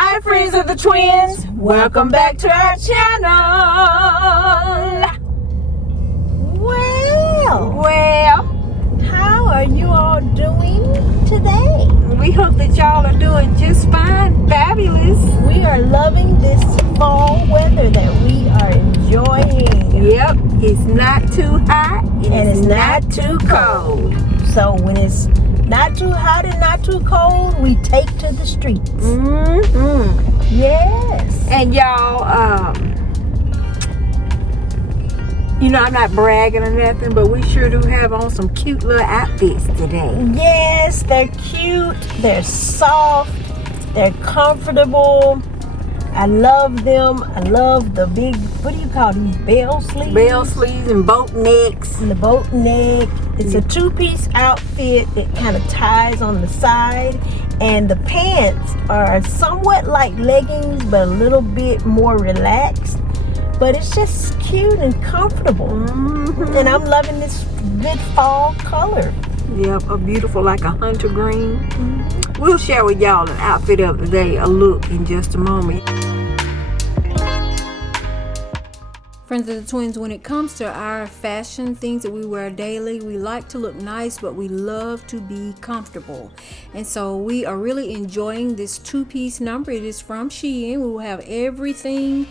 Hi friends of the twins, welcome back to our channel. Well, How are you all doing today? we hope that y'all are doing just fine, fabulous. We are loving this fall weather that we are enjoying. Yep, it's not too hot and it's not too cold. So when it's not too hot and not too cold, we take to the streets. Yes. And y'all, you know, I'm not bragging or nothing, but we sure do have on some cute little outfits today. Yes, they're cute, they're soft, they're comfortable. I love them. I love the big, what do you call these, bell sleeves? Bell sleeves and boat necks. And the boat neck. It's a two-piece outfit. It kind of ties on the side. And the pants are somewhat like leggings, but a little bit more relaxed. But it's just cute and comfortable. And I'm loving this good fall color. Yep, a beautiful like a hunter green. We'll share with y'all an outfit of the day, a look, in just a moment. Friends of the twins, when it comes to our fashion, things that we wear daily, we like to look nice, but we love to be comfortable. And so we are really enjoying this two-piece number. It is from Shein. We will have everything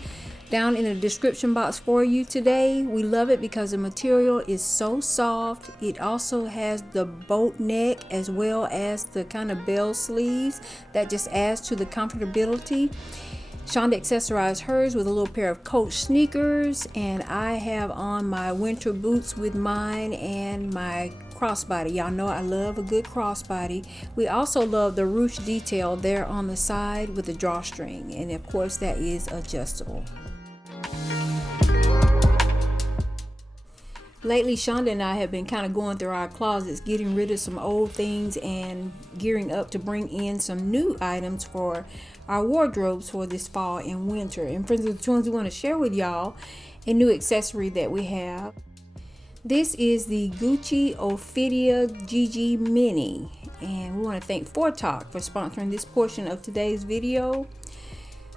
down in the description box for you today. We love it because the material is so soft. It also has the boat neck as well as the kind of bell sleeves that just adds to the comfortability. Shonda accessorized hers with a little pair of Coach sneakers, and I have on my winter boots with mine and my crossbody. Y'all know I love a good crossbody. We also love the ruche detail there on the side with the drawstring, and of course that is adjustable. Lately, Shonda and I have been kind of going through our closets, getting rid of some old things and gearing up to bring in some new items for our wardrobes for this fall and winter. And friends of the twins, we want to share with y'all a new accessory that we have. This is the Gucci Ophidia GG Mini, and we want to thank Fortok for sponsoring this portion of today's video.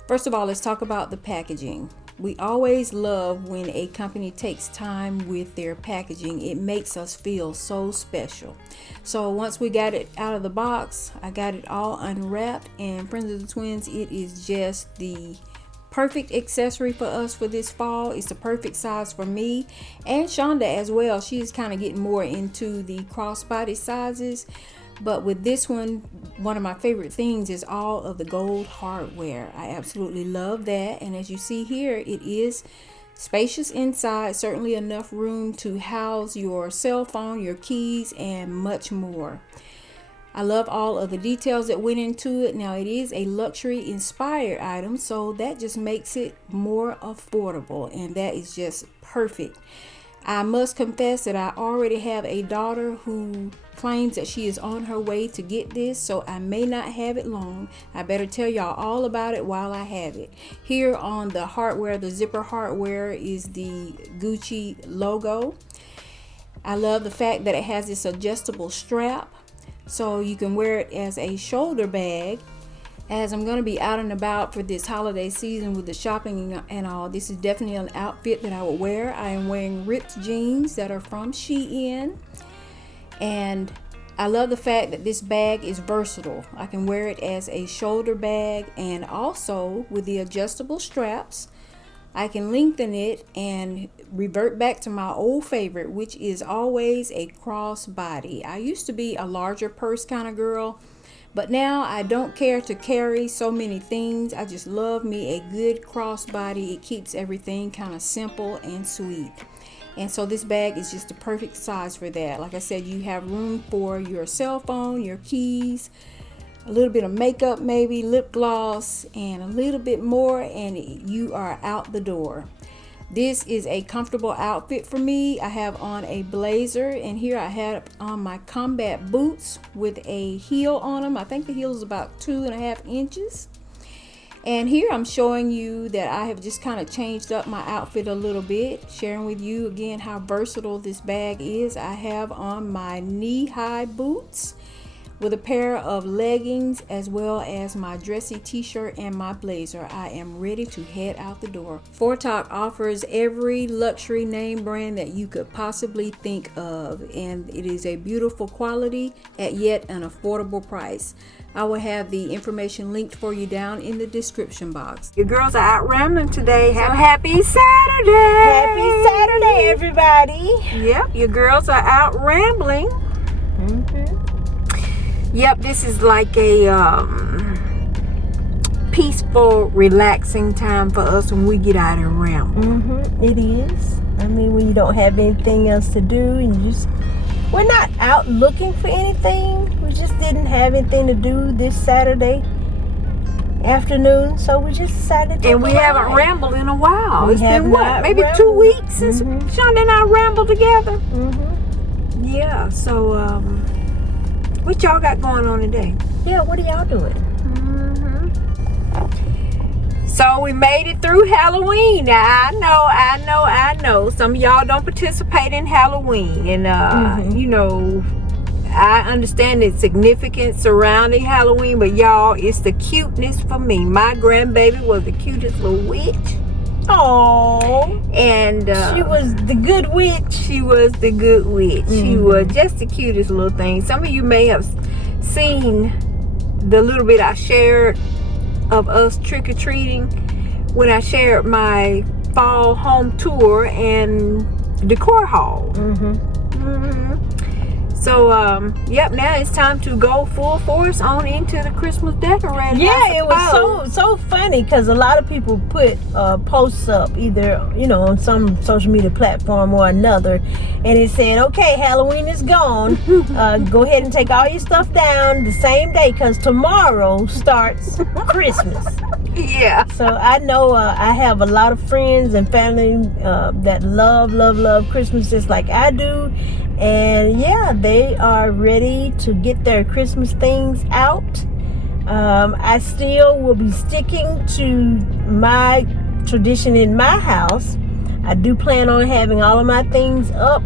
First of all, let's talk about the packaging. We always love when a company takes time with their packaging. It makes us feel so special. So once we got it out of the box, I got it all unwrapped, and friends of the twins, it is just the perfect accessory for us for this fall. It's the perfect size for me and Shonda as well. She's kind of getting more into the crossbody sizes. But with this one of my favorite things is all of the gold hardware. I absolutely love that. And as you see here, it is spacious inside, certainly enough room to house your cell phone, your keys, and much more. I love all of the details that went into it. Now, it is a luxury inspired item, so that just makes it more affordable, and that is just perfect. I must confess that I already have a daughter who claims that she is on her way to get this, so I may not have it long. I better tell y'all all about it while I have it. Here on the hardware, the zipper hardware, is the Gucci logo. I love the fact that it has this adjustable strap, so you can wear it as a shoulder bag. As I'm going to be out and about for this holiday season with the shopping and all, this is definitely an outfit that I would wear. I am wearing ripped jeans that are from Shein. And I love the fact that this bag is versatile. I can wear it as a shoulder bag, and also with the adjustable straps, I can lengthen it and revert back to my old favorite, which is always a crossbody. I used to be a larger purse kind of girl, but now I don't care to carry so many things. I just love me a good crossbody. It keeps everything kind of simple and sweet. And so this bag is just the perfect size for that. Like I said, you have room for your cell phone, your keys, a little bit of makeup, maybe lip gloss, and a little bit more, and you are out the door. This is a comfortable outfit for me. I have on a blazer, and here I have on my combat boots with a heel on them. I think the heel is about 2.5 inches. And here I'm showing you that I have just kind of changed up my outfit a little bit, sharing with you again how versatile this bag is. I have on my knee-high boots With a pair of leggings as well as my dressy t-shirt and my blazer, I am ready to head out the door. Fortok offers every luxury name brand that you could possibly think of, and it is a beautiful quality at yet an affordable price. I will have the information linked for you down in the description box. Your girls are out rambling today. Happy Saturday! Happy Saturday, everybody! Yep, your girls are out rambling. Yep, this is like a peaceful, relaxing time for us when we get out and ramble. It is. I mean, when you don't have anything else to do, and we're not out looking for anything. We just didn't have anything to do this Saturday afternoon, so we just decided to. And we haven't rambled in a while. We it's have been not maybe rambled. 2 weeks since Shonda and I rambled together. Yeah, so what y'all got going on today? Yeah, what are y'all doing? So we made it through Halloween. Now I know. Some of y'all don't participate in Halloween, and you know, I understand the significance surrounding Halloween, but y'all, it's the cuteness for me. My grandbaby was the cutest little witch. Oh, and she was the good witch. She was the good witch. She was just the cutest little thing. Some of you may have seen the little bit I shared of us trick-or-treating when I shared my fall home tour and decor haul. So yep, now it's time to go full force on into the Christmas decorating. Yeah, it was so funny because a lot of people put posts up either on some social media platform or another, and it said, okay, Halloween is gone, go ahead and take all your stuff down the same day because tomorrow starts Christmas. Yeah. So I know I have a lot of friends and family that love Christmas just like I do. And yeah, they are ready to get their Christmas things out. I still will be sticking to my tradition in my house. I do plan on having all of my things up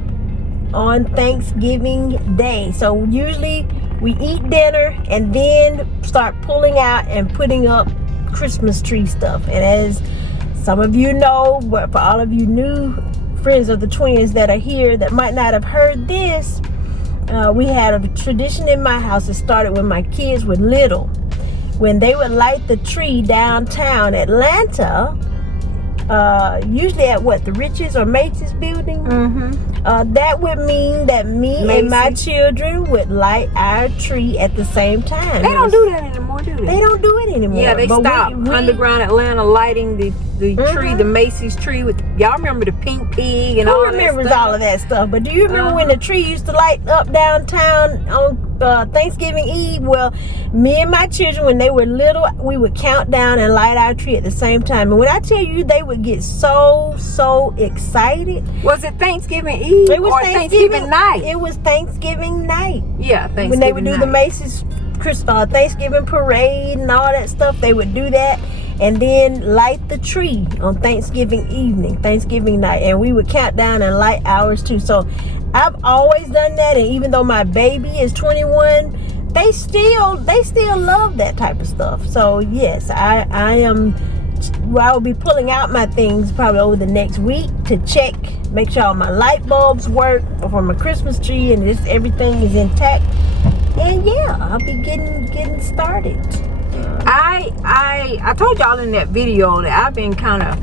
on Thanksgiving Day. So usually we eat dinner and then start pulling out and putting up Christmas tree stuff. And as some of you know, but for all of you new friends of the twins that are here that might not have heard this, we had a tradition in my house that started when my kids were little. When they would light the tree downtown Atlanta, usually at the Riches or Macy's building, that would mean that me and my children would light our tree at the same time. They don't do that anymore, do they? They don't do it anymore. Yeah, they stopped Underground Atlanta lighting the tree, the Macy's tree with y'all remember the pink pig and all that stuff? Who remembers all of that stuff? But do you remember when the tree used to light up downtown on Thanksgiving Eve? Well, me and my children, when they were little, we would count down and light our tree at the same time. And when I tell you, they would get so excited. Was it Thanksgiving Eve or Thanksgiving night? It was Thanksgiving night. Yeah, Thanksgiving when they would do night. the Macy's Thanksgiving parade and all that stuff, they would do that and then light the tree on Thanksgiving evening, Thanksgiving night, and we would count down and light ours too. So I've always done that, and even though my baby is 21, they still love that type of stuff. So yes, I will be pulling out my things probably over the next week to make sure all my light bulbs work for my Christmas tree and just everything is intact. And yeah, I'll be getting started. I told y'all in that video that I've been kind of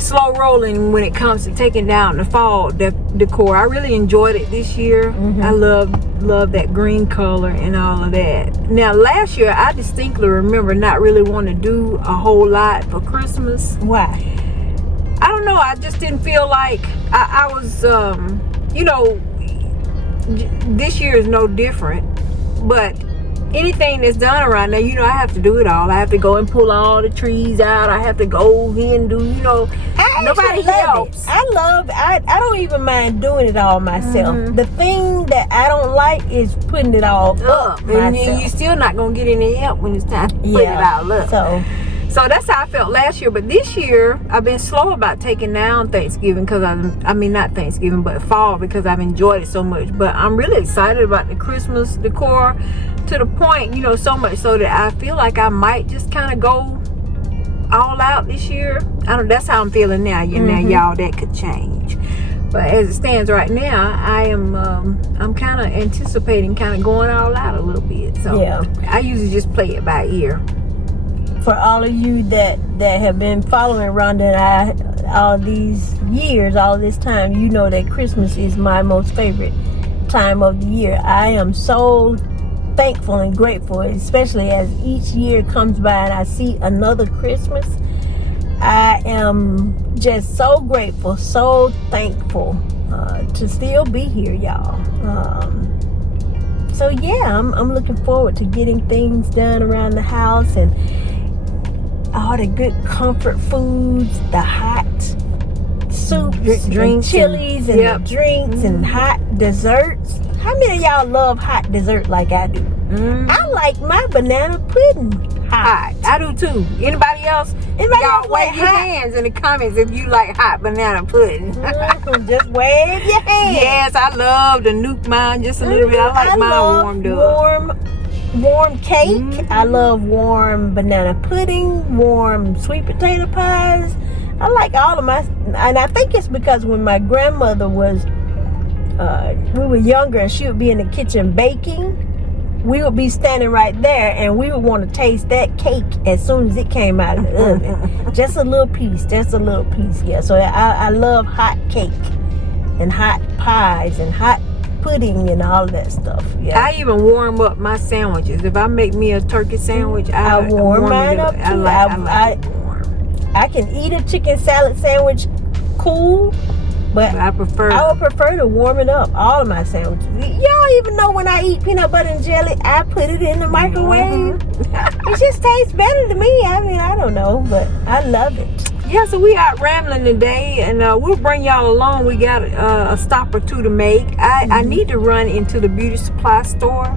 slow rolling when it comes to taking down the fall decor. I really enjoyed it this year. I love that green color and all of that. Now last year I distinctly remember not really wanting to do a whole lot for Christmas. Why? I don't know, I just didn't feel like I was this year is no different, but anything that's done around there, I have to do it all. I have to go and pull all the trees out. I have to go and do, nobody helps. I don't even mind doing it all myself. The thing that I don't like is putting it all up and myself. you're still not gonna get any help when it's time to put it all up. So that's how I felt last year. But this year, I've been slow about taking down Thanksgiving because I mean, not Thanksgiving, but fall, because I've enjoyed it so much. But I'm really excited about the Christmas decor, to the point, you know, so much so that I feel like I might just kind of go all out this year. That's how I'm feeling now. Now, y'all, that could change. But as it stands right now, I'm kind of anticipating kind of going all out a little bit. So yeah, I usually just play it by ear. For all of you that have been following Rhonda and I all these years, all this time, you know that Christmas is my most favorite time of the year. I am so thankful and grateful, especially as each year comes by and I see another Christmas. I am just so grateful, so thankful to still be here, y'all. So yeah, I'm looking forward to getting things done around the house and all the good comfort foods, the hot soups, drinks, chilies, and the drinks and hot desserts. How many of y'all love hot dessert like I do? I like my banana pudding hot. I do too. Anybody else? Y'all wave your hands in the comments if you like hot banana pudding. Just wave your hands. Yes, I love to nuke mine just a little bit. I like mine warmed up. Warm cake. I love warm banana pudding, warm sweet potato pies. I like all of my, and I think it's because when my grandmother was, we were younger and she would be in the kitchen baking, we would be standing right there and we would want to taste that cake as soon as it came out of the oven. Just a little piece, yeah. So I love hot cake and hot pies and hot pudding and all that stuff. Yeah. I even warm up my sandwiches. If I make me a turkey sandwich, I warm mine up too. I like it warm. I can eat a chicken salad sandwich cool, but I would prefer to warm it up. All of my sandwiches. Y'all even know when I eat peanut butter and jelly, I put it in the microwave. It just tastes better to me. I mean, I don't know, but I love it. Yeah, so we out rambling today, and we'll bring y'all along. We got a stop or two to make. I need to run into the beauty supply store,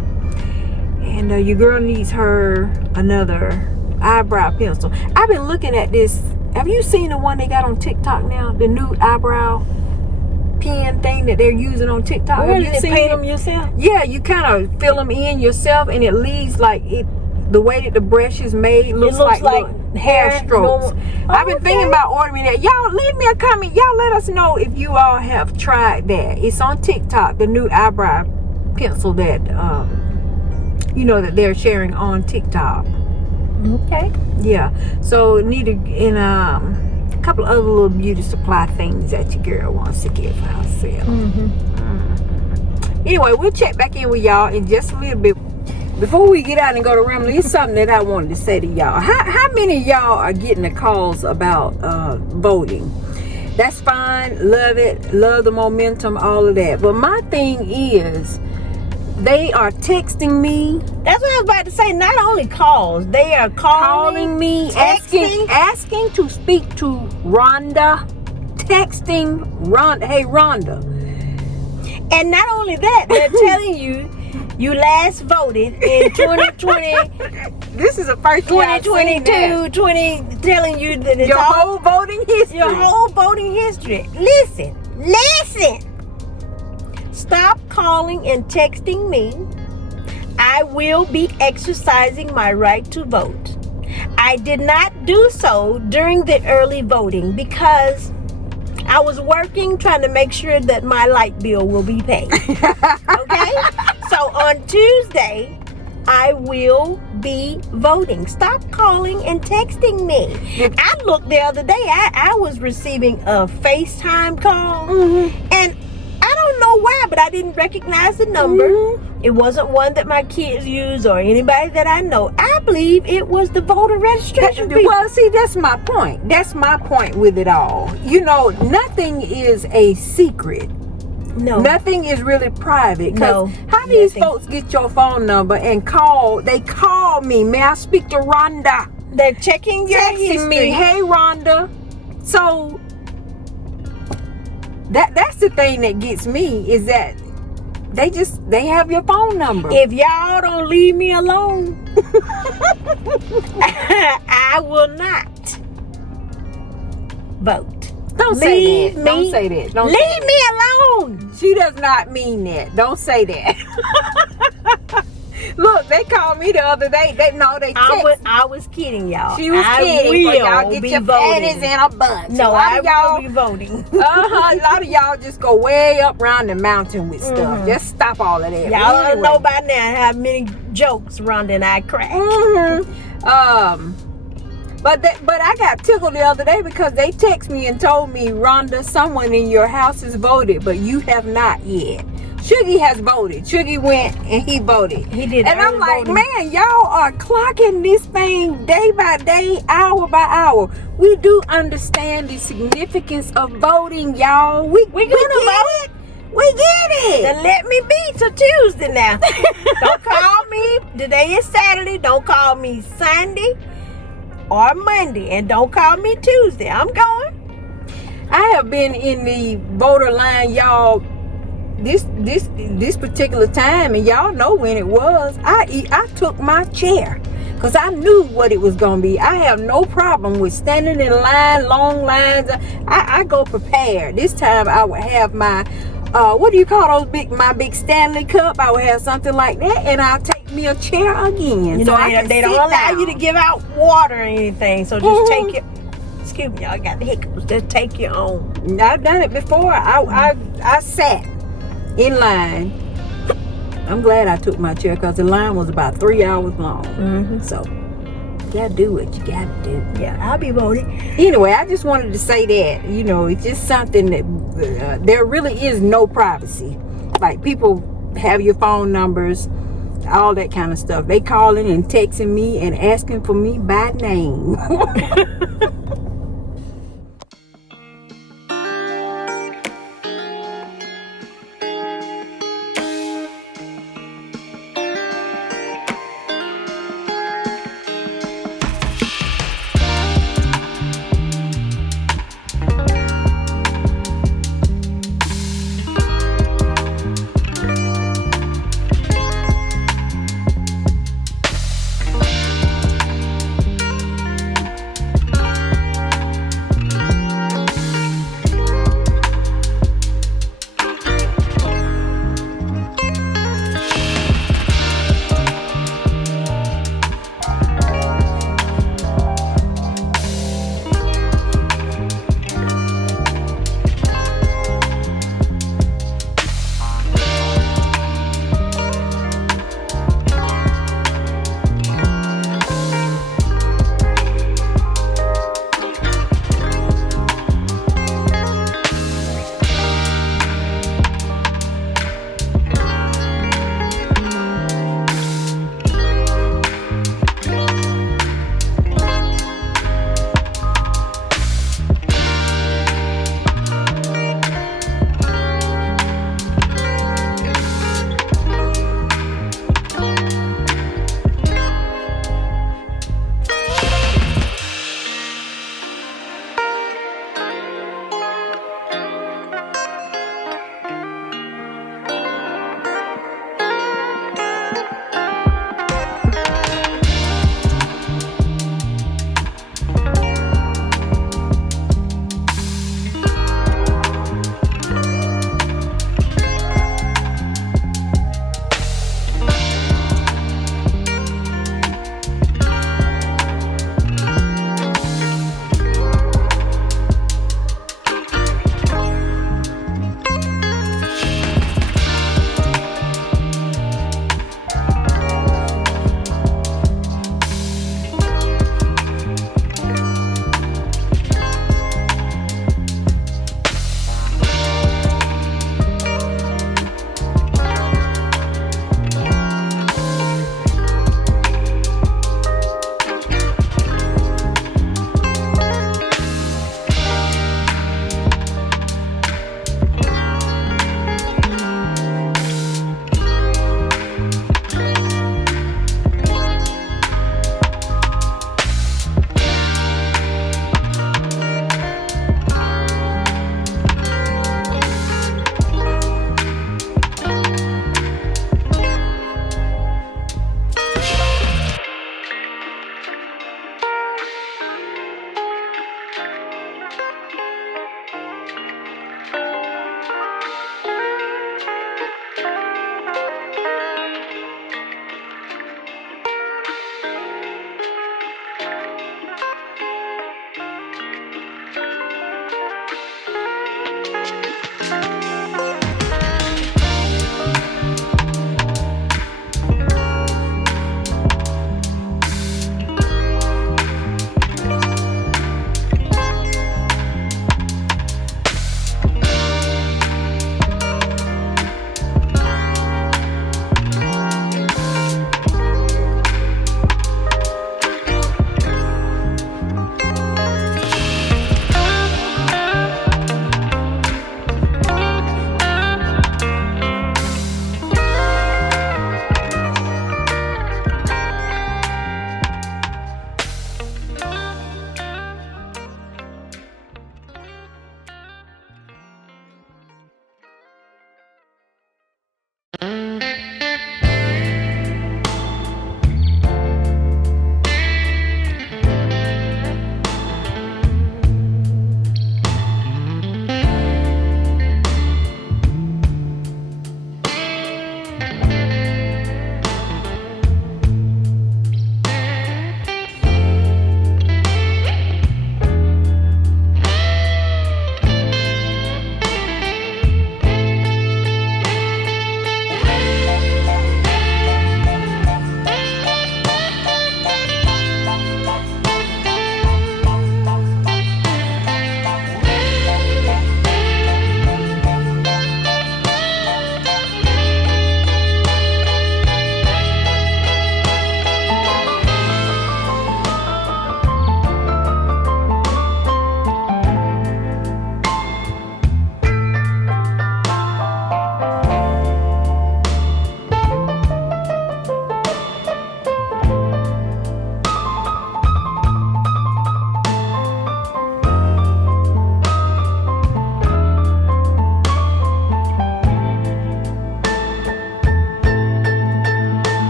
and your girl needs her another eyebrow pencil. I've been looking at this. Have you seen the one they got on TikTok now? The new eyebrow pen thing that they're using on TikTok. Have you seen paint them yourself? Yeah, you kind of fill them in yourself, and it leaves like it. The way that the brush is made looks like hair strokes. I've been thinking about ordering that. Y'all leave me a comment. Y'all let us know if you all have tried that. It's on TikTok, the new eyebrow pencil that that they're sharing on TikTok. Okay. Yeah. So need a couple other little beauty supply things that your girl wants to get for herself. Anyway, we'll check back in with y'all in just a little bit. Before we get out and go to Ramble, it's something that I wanted to say to y'all. How many of y'all are getting the calls about voting? That's fine. Love it. Love the momentum, all of that. But my thing is, they are texting me. That's what I was about to say. Not only calls, they are calling me, asking to speak to Rhonda, texting Rhonda. Hey, Rhonda. And not only that, they're telling you, you last voted in 2020. This is the first 2022, 20 telling you that it's your whole voting history. Your whole voting history. Listen. Stop calling and texting me. I will be exercising my right to vote. I did not do so during the early voting because I was working trying to make sure that my light bill will be paid. Okay? So on Tuesday, I will be voting. Stop calling and texting me. I looked the other day, I was receiving a FaceTime call. And I don't know why, but I didn't recognize the number. It wasn't one that my kids use or anybody that I know. I believe it was the voter registration people. Well, see, that's my point. That's my point with it all. Nothing is a secret. No. Nothing is really private. Because how these folks get your phone number and call? They call me. May I speak to Rhonda? They're checking your history. Me. Hey, Rhonda. So that's the thing that gets me is that they have your phone number. If y'all don't leave me alone, I will not vote. Don't say that. Don't say that. Don't say Leave that. me alone. She does not mean that. Don't say that. Look, they called me the other day. They text. I was kidding, y'all. She was kidding. For y'all get your panties in a bunch. No, I will be voting. A lot of y'all just go way up around the mountain with stuff. Just stop all of that. Y'all don't know by now how many jokes Rhonda and I crack. But I got tickled the other day because they text me and told me, Rhonda, someone in your house has voted, but you have not yet. Shuggy has voted. Shuggy went and he voted. He did. And I'm like, man, y'all are clocking this thing day by day, hour by hour. We do understand the significance of voting, y'all. We gonna vote. We get it. Then let me be till Tuesday now. Don't call me. Today is Saturday. Don't call me Sunday or Monday, and don't call me Tuesday. I'm going. I have been in the voter line, y'all, this particular time, and y'all know when it was. I took my chair because I knew what it was gonna be. I have no problem with standing in line, long lines. I go prepared. This time I would have my what do you call those my big Stanley cup? I would have something like that, and I'll take me a chair again. You know, they don't allow you to give out water or anything, so just take it. Excuse me, y'all got the hiccups. Just take your own. I've done it before. I sat in line. I'm glad I took my chair because the line was about 3 hours long. So you gotta do what you gotta do. Yeah, I'll be voting. Anyway, I just wanted to say that, you know, it's just something that there really is no privacy. Like, people have your phone numbers, all that kind of stuff. They calling and texting me and asking for me by name.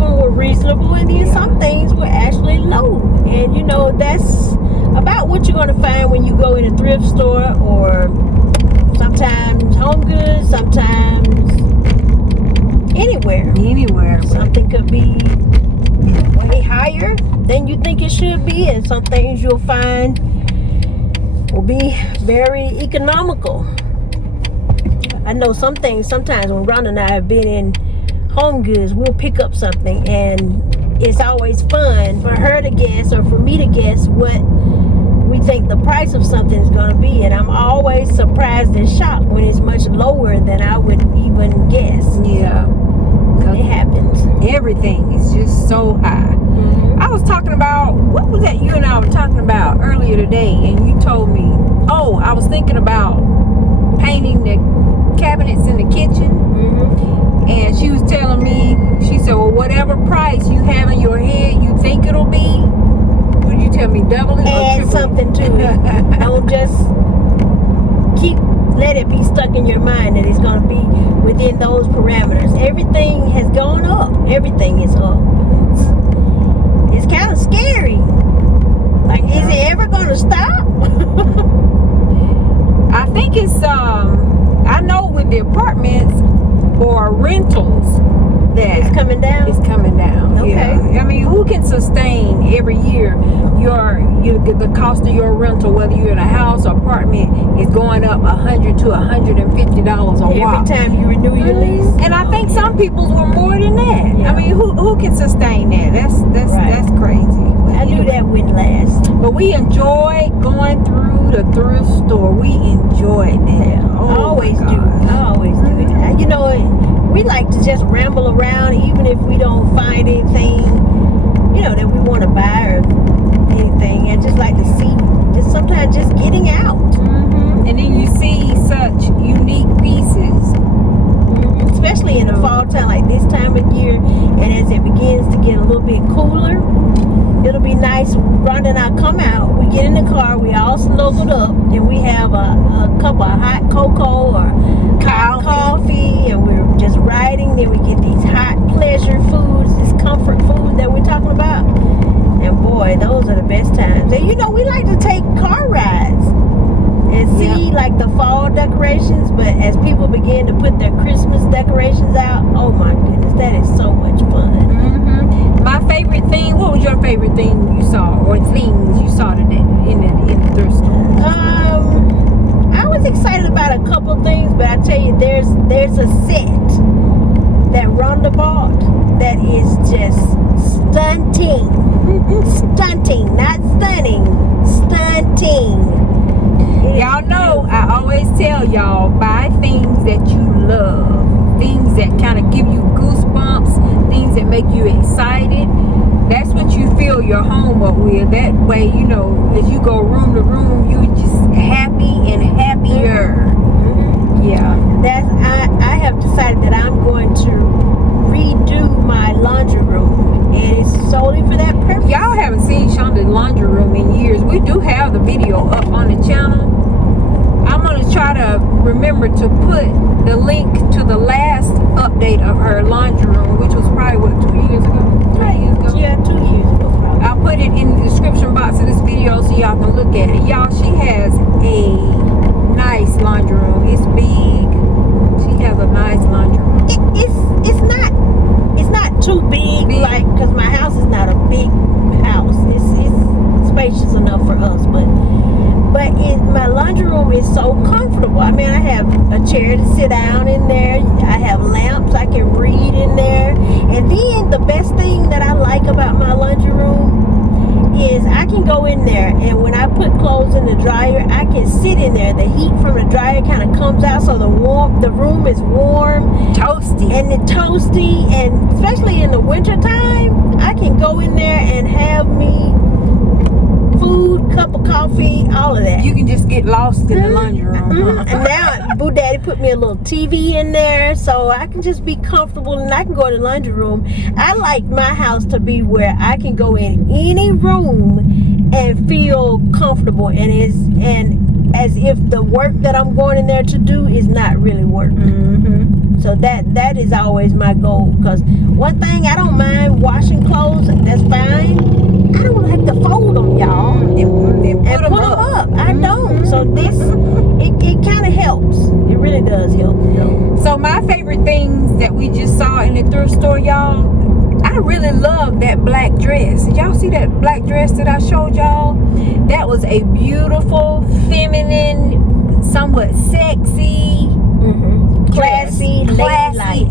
of them were reasonable, and then some things were actually low. And you know, that's about what you're going to find when you go in a thrift store, or sometimes Home Goods, sometimes anywhere. Something could be way higher than you think it should be, and some things you'll find will be very economical. I know some things, sometimes when Rhonda and I have been in Home Goods, we'll pick up something, and it's always fun for her to guess or for me to guess what we think the price of something is going to be, and I'm always surprised and shocked when it's much lower than I would even guess. Yeah. It happens. Everything is just so high. I was talking about, what was that you and I were talking about earlier today, and you told me, oh, I was thinking about painting the cabinets in the kitchen, and she was telling me, she said, well, whatever price you have in your head you think it'll be, what did you tell me, double it or Add triple something to it. Don't just let it be stuck in your mind that it's going to be within those parameters. Everything has gone up. Everything is up. It's kind of scary. Like, is it ever going to stop? I think it's I know with the apartments or rentals that It's coming down. it's coming down. Okay. Yeah. I mean, who can sustain every year the cost of your rental, whether you're in a house or apartment, is going up $100 to $150 a Every while. time you renew your lease. And I think some people's were more than that. Yeah. I mean, who can sustain that? That's crazy. I knew that wouldn't last. But we enjoy going through the thrift store. We enjoy that. Yeah, Oh, I always my do. gosh. I always do it. You know, we like to just ramble around, even if we don't find anything, you know, that we want to buy or anything. I just like to see, just sometimes just getting out. And then you see such unique pieces. Especially in the fall time, like this time of year, and as it begins to get a little bit cooler, it'll be nice. Rhonda and I come out, we get in the car, we all snuggled up, and we have a cup of hot cocoa or hot coffee, and we're just riding. Then we get these hot pleasure foods, this comfort food that we're talking about. And boy, those are the best times. And you know, we like to take car rides and see like the fall decorations, but as people begin to put their Christmas decorations out, oh my goodness, that is so much fun. My favorite thing, what was your favorite thing you saw, or things you saw today in the thrift store? I was excited about a couple things, but I tell you, there's a set that Rhonda bought that is just stunting. Stunting, not stunning, stunting. Y'all know, I always tell y'all, buy things that you love. Things that kind of give you goosebumps. Things that make you excited. That's what you fill your home up with. That way, you know, as you go room to room, you're just happy and happier. Yeah. I have decided that I'm going to redo my laundry room, and it's solely for that purpose. Y'all haven't seen Shonda's laundry room in years. We do have the video up on the channel. I'm going to try to remember to put the link to the last update of her laundry room, which was probably, what, 2 years ago? 3 years ago? Yeah, 2 years ago probably. I'll put it in the description box of this video so y'all can look at it. Y'all, she has a nice laundry room. It's big. She has a nice laundry room. It's not too big, like, because my house is not a big house. It's spacious enough for us, but my laundry room is so comfortable. I mean, I have a chair to sit down in there. I have lamps. I can read in there. And then the best thing that I like about my laundry room is I can go in there, and when I put clothes in the dryer, I can sit in there. The heat from the dryer kind of comes out, so the room is warm, Toasty. and it's toasty. And especially in the winter time, I can go in there and have me food, cup of coffee, all of that. You can just get lost in the laundry room. And now Boo Daddy put me a little TV in there, so I can just be comfortable, and I can go in the laundry room. I like my house to be where I can go in any room and feel comfortable, and as if the work that I'm going in there to do is not really work. So that is always my goal, because one thing I don't mind washing clothes, that's fine. I don't like to fold them, y'all. And And put them up. I don't. So this, it kind of helps. It really does help. So my favorite things that we just saw in the thrift store, y'all, I really love that black dress. Did y'all see that black dress that I showed y'all? That was a beautiful, feminine, somewhat sexy, Classy,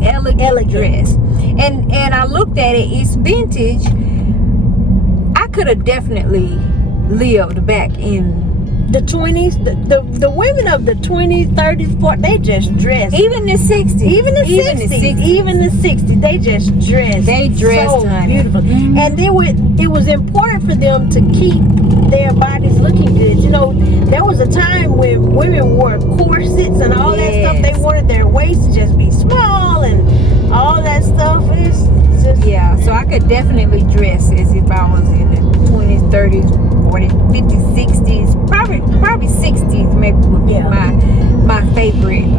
elegant dress. And I looked at it. It's vintage. I could have definitely lived back in the 20s. The women of the 20s, 30s, 40s, they just dress. even the 60s. Even the 60s, they just dress. They dressed, so honey. beautiful. And it was important for them to keep their bodies looking good. You know, there was a time when women wore corsets and all that stuff. They wanted their waist to just be small and all that stuff. It's just, yeah, so I could definitely dress as if I was in the 20s, 30s, 40s, 50s, 60s, probably 60s maybe would be my favorite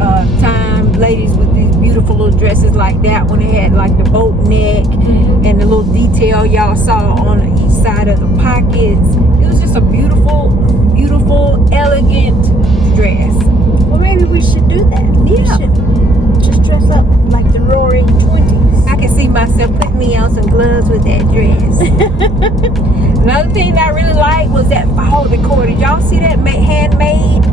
time. Ladies with these beautiful little dresses like that one. It had like the boat neck and the little detail y'all saw on each side of the pockets. It was just a beautiful, elegant dress. well, maybe we should do that. We should just dress up like the roaring 20s. I can see myself putting me on some gloves with that dress. Another thing that I really liked was that fall decor. Did y'all see that handmade?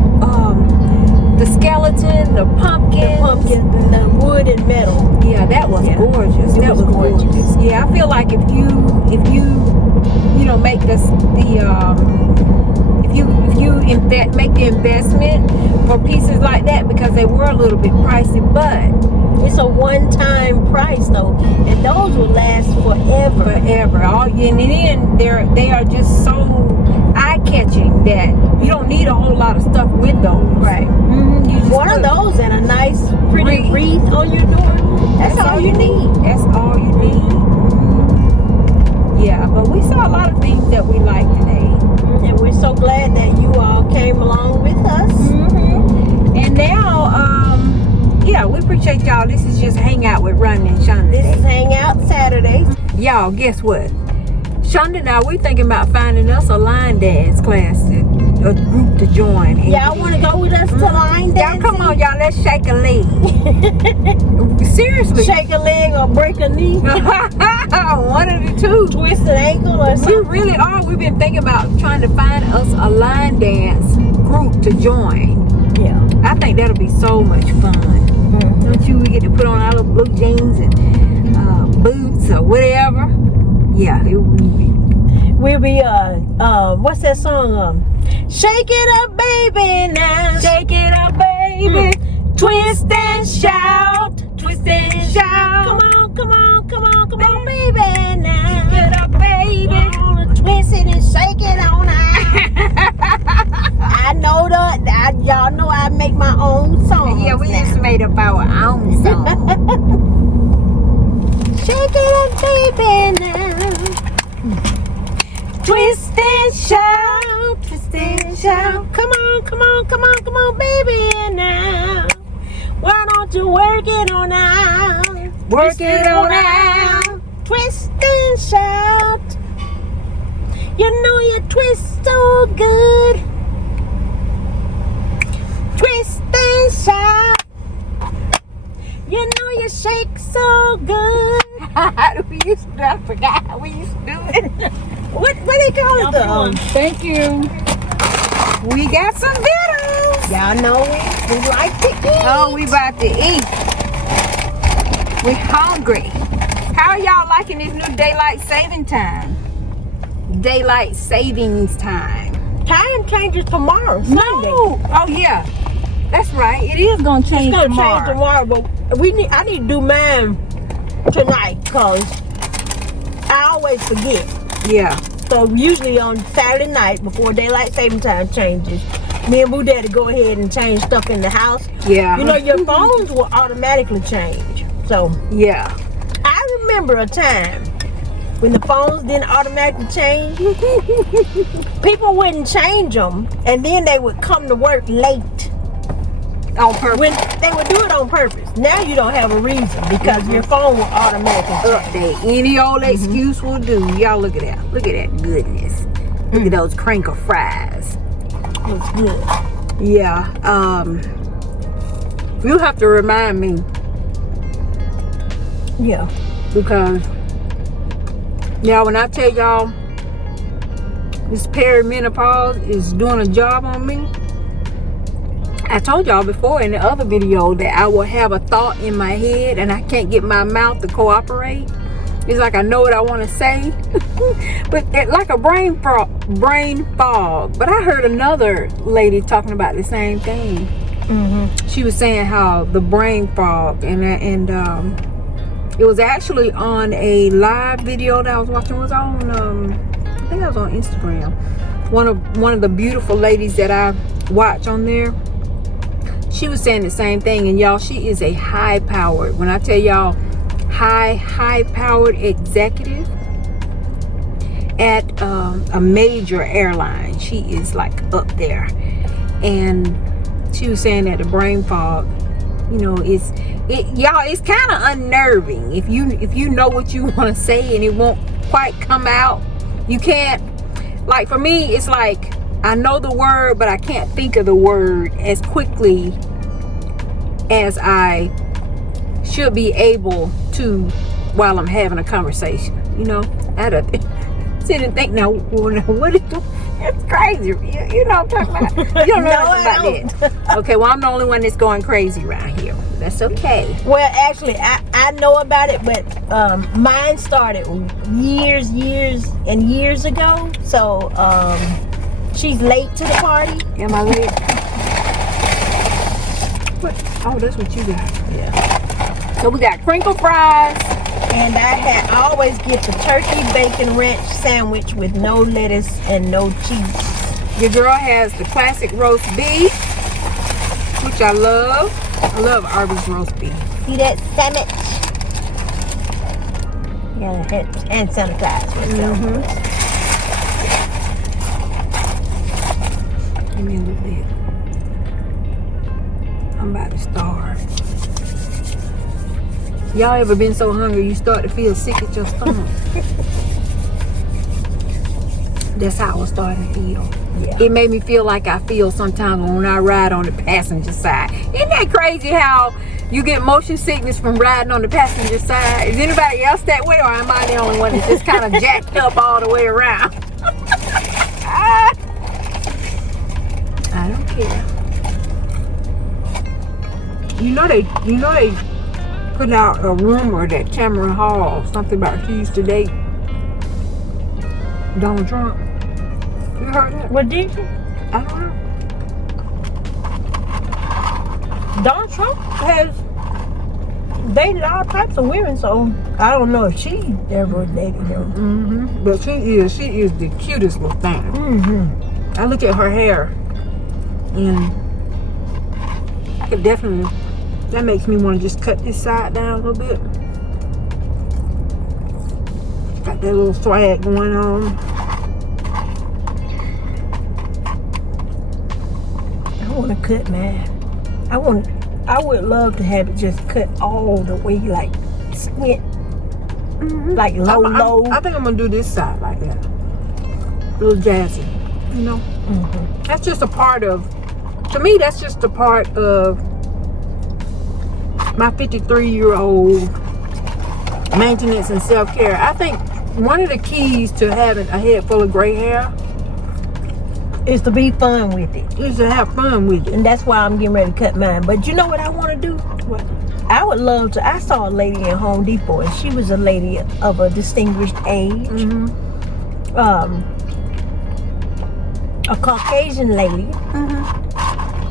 The skeleton, the pumpkin, the wood and metal. Yeah, that was gorgeous. That was gorgeous. Yeah, I feel like if you make this if you make the investment for pieces like that, because they were a little bit pricey, but it's a one-time price though, and those will last forever. And then they are just so eye-catching that you don't need a whole lot of stuff with those. Right. One of those and a nice pretty wreath on your door. That's all you need. That's all you need. Yeah, but we saw a lot of things that we like today. And we're so glad that you all came along with us. And now, we appreciate y'all. This is just Hangout with Ron and Shonda. This is Hangout Saturday. Y'all, guess what? Shonda and I, we're thinking about finding us a line dance class, a group to join. Y'all want to go with us to line dance? Y'all, come on, y'all. Let's shake a leg. Seriously. Shake a leg or break a knee. One of the two. Twist an ankle or something. We really are. We've been thinking about trying to find us a line dance group to join. Yeah. I think that'll be so much fun. Don't you? We get to put on our little blue jeans and boots or whatever. Yeah, it will be. We'll be what's that song? Shake it up, baby, now. Shake it up, baby. Twist and shout. Twist and shout. Come on, baby, now. Shake it up, baby. I wanna twist it and shake it on out. I know that. Y'all know I make my own songs. Yeah, we just made up our own song. Shake it up, baby, now. Twist and shout, twist and shout. Come on, baby, now. Why don't you work it on out? Work it on out. Twist and shout. You know you twist so good. Twist and shout. You know you shake so good. How do we used to? I forgot how we used to do it. What they call it? Thank you. We got some vittles. Y'all know we like to eat. Oh, we about to eat. We hungry. How are y'all liking this new daylight saving time? Daylight savings time. Time changes tomorrow, Sunday. No. Oh yeah, that's right. It is gonna change It's gonna tomorrow. change tomorrow, but I need to do mine tonight because I always forget. Yeah. So usually on Saturday night before daylight saving time changes, me and Boo Daddy go ahead and change stuff in the house. Yeah. You know, your phones will automatically change. So yeah. I remember a time when the phones didn't automatically change. People wouldn't change them, and then they would come to work late. On purpose. When they would do it on purpose. Now you don't have a reason because your phone will automatically update. Any old excuse will do. Y'all look at that. Look at that goodness. Look at those crinkle fries. It's good. Yeah. You have to remind me. Yeah. Because y'all, when I tell y'all this perimenopause is doing a job on me, I told y'all before in the other video that I will have a thought in my head and I can't get my mouth to cooperate. It's like I know what I want to say, but like a brain fog. But I heard another lady talking about the same thing. She was saying how the brain fog and it was actually on a live video that I was watching. It was on I think I was on Instagram. One of the beautiful ladies that I watch on there. She was saying the same thing, and y'all, she is a high-powered, when I tell y'all, high-powered executive at a major airline. She is like up there, and she was saying that the brain fog, you know, it's kind of unnerving if you know what you want to say and it won't quite come out. You can't, like for me, it's like I know the word, but I can't think of the word as quickly as I should be able to while I'm having a conversation. You know, I had to sit and think now, what is it's crazy. You know what I'm talking about? You don't know nothing about that. Okay, well, I'm the only one that's going crazy around here. That's okay. Well, actually, I know about it, but mine started years and years ago. So, she's late to the party. Am I late? What? Oh, that's what you got. Yeah. So we got crinkle fries. And I always get the turkey bacon ranch sandwich with no lettuce and no cheese. Your girl has the classic roast beef, which I love. I love Arby's roast beef. See that sandwich? Yeah, and Santa Claus. Give me a little bit. I'm about to starve. Y'all ever been so hungry you start to feel sick at your stomach? That's how I was starting to feel. Yeah. It made me feel like I feel sometimes when I ride on the passenger side. Isn't that crazy how you get motion sickness from riding on the passenger side? Is anybody else that way, or am I the only one that's just kind of jacked up all the way around? I don't care. You know they put out a rumor that Tamara Hall, something about she used to date Donald Trump. You heard that? What did you? I don't know. Donald Trump has dated all types of women, so I don't know if she ever dated him. But she is the cutest little thing. I look at her hair, and it definitely, that makes me want to just cut this side down a little bit. Got that little swag going on. I want to cut mine. I would love to have it just cut all the way, like squint, like low. I think I'm gonna do this side like that, a little jazzy, you know. That's just a part of. To me, that's just a part of my 53-year-old maintenance and self-care. I think one of the keys to having a head full of gray hair is to be fun with it. Is to have fun with it. And that's why I'm getting ready to cut mine. But you know what I want to do? What? I would love to. I saw a lady in Home Depot, and she was a lady of a distinguished age. A Caucasian lady.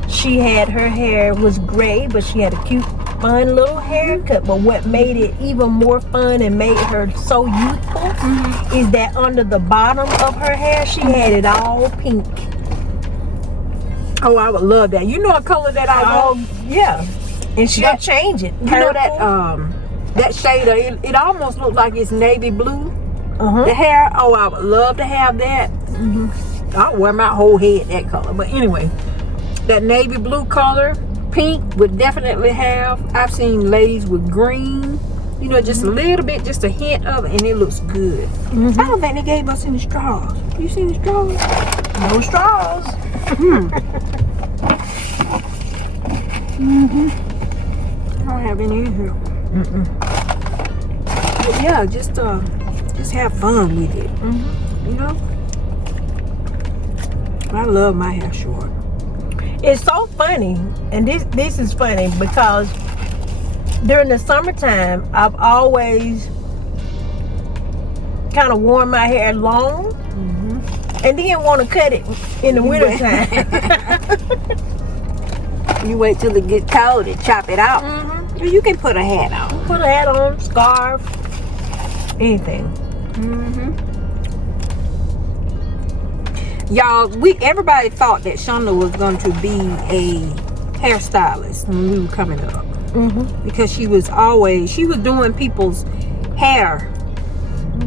She had, her hair was gray, but she had a cute, fun little haircut. But what made it even more fun and made her so youthful is that under the bottom of her hair, she had it all pink. Oh, I would love that. You know a color that I love? Yeah. And she'll change it. You know that that shade of, it almost looks like it's navy blue. The hair, oh, I would love to have that. I'll wear my whole head that color. But anyway, that navy blue color Pink would definitely have. I've seen ladies with green. You know, just a little bit, just a hint of it, and it looks good. I don't think they gave us any straws. You seen the straws? No straws. I don't have any in here. But yeah, just have fun with it. You know? I love my hair short. It's so funny, and this is funny because during the summertime, I've always kind of worn my hair long, and then want to cut it in the wintertime. You wait till it gets cold and chop it out. You can put a hat on. Put a hat on, scarf, anything. Y'all, everybody thought that Shonda was going to be a hairstylist when we were coming up. Because she was doing people's hair.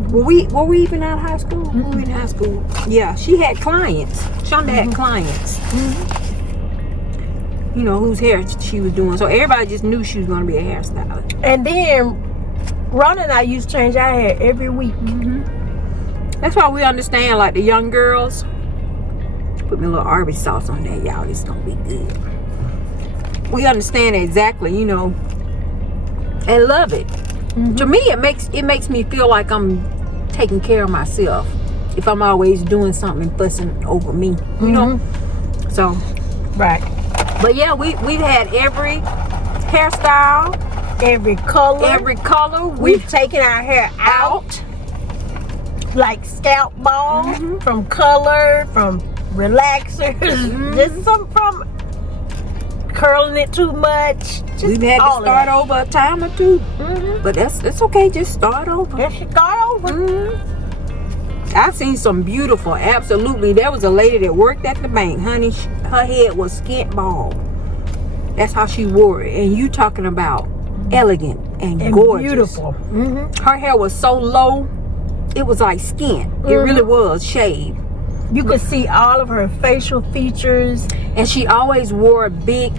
Were we even out of high school? We were in high school. Yeah, she had clients. Shonda had clients. You know, whose hair she was doing. So everybody just knew she was going to be a hairstylist. And then Ron and I used to change our hair every week. That's why we understand, like the young girls. Put me a little Arby's sauce on that, y'all. It's going to be good. We understand exactly, you know, and love it. To me, it makes me feel like I'm taking care of myself if I'm always doing something and fussing over me, you know. So, right. But yeah, we've had every hairstyle, every color. We've taken our hair out, like scalp balls, from color, from relaxers, just some from curling it too much. We've had to start over a time or two, but it's okay. Just start over. Just start over. I've seen some beautiful. Absolutely, there was a lady that worked at the bank, honey. Her head was skint bald. That's how she wore it. And you talking about elegant and gorgeous, beautiful. Her hair was so low, it was like skin. It really was shaved. You could see all of her facial features. And she always wore big,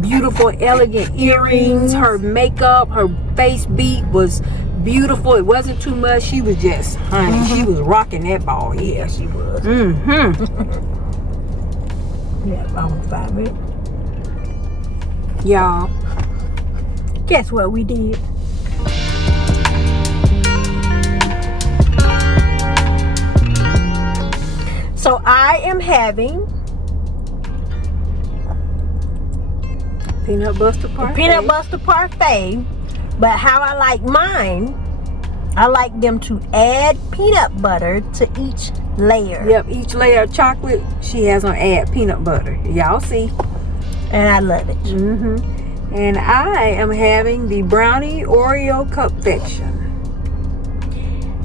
beautiful, elegant earrings. Her makeup, her face beat was beautiful. It wasn't too much. She was just, honey, she was rocking that ball. Yeah, she was. Yeah, almost 5 minutes. Y'all, guess what we did? So I am having peanut butter parfait, but how I like mine, I like them to add peanut butter to each layer. Yep, each layer of chocolate, she has on add peanut butter. Y'all see? And I love it. And I am having the brownie Oreo confection.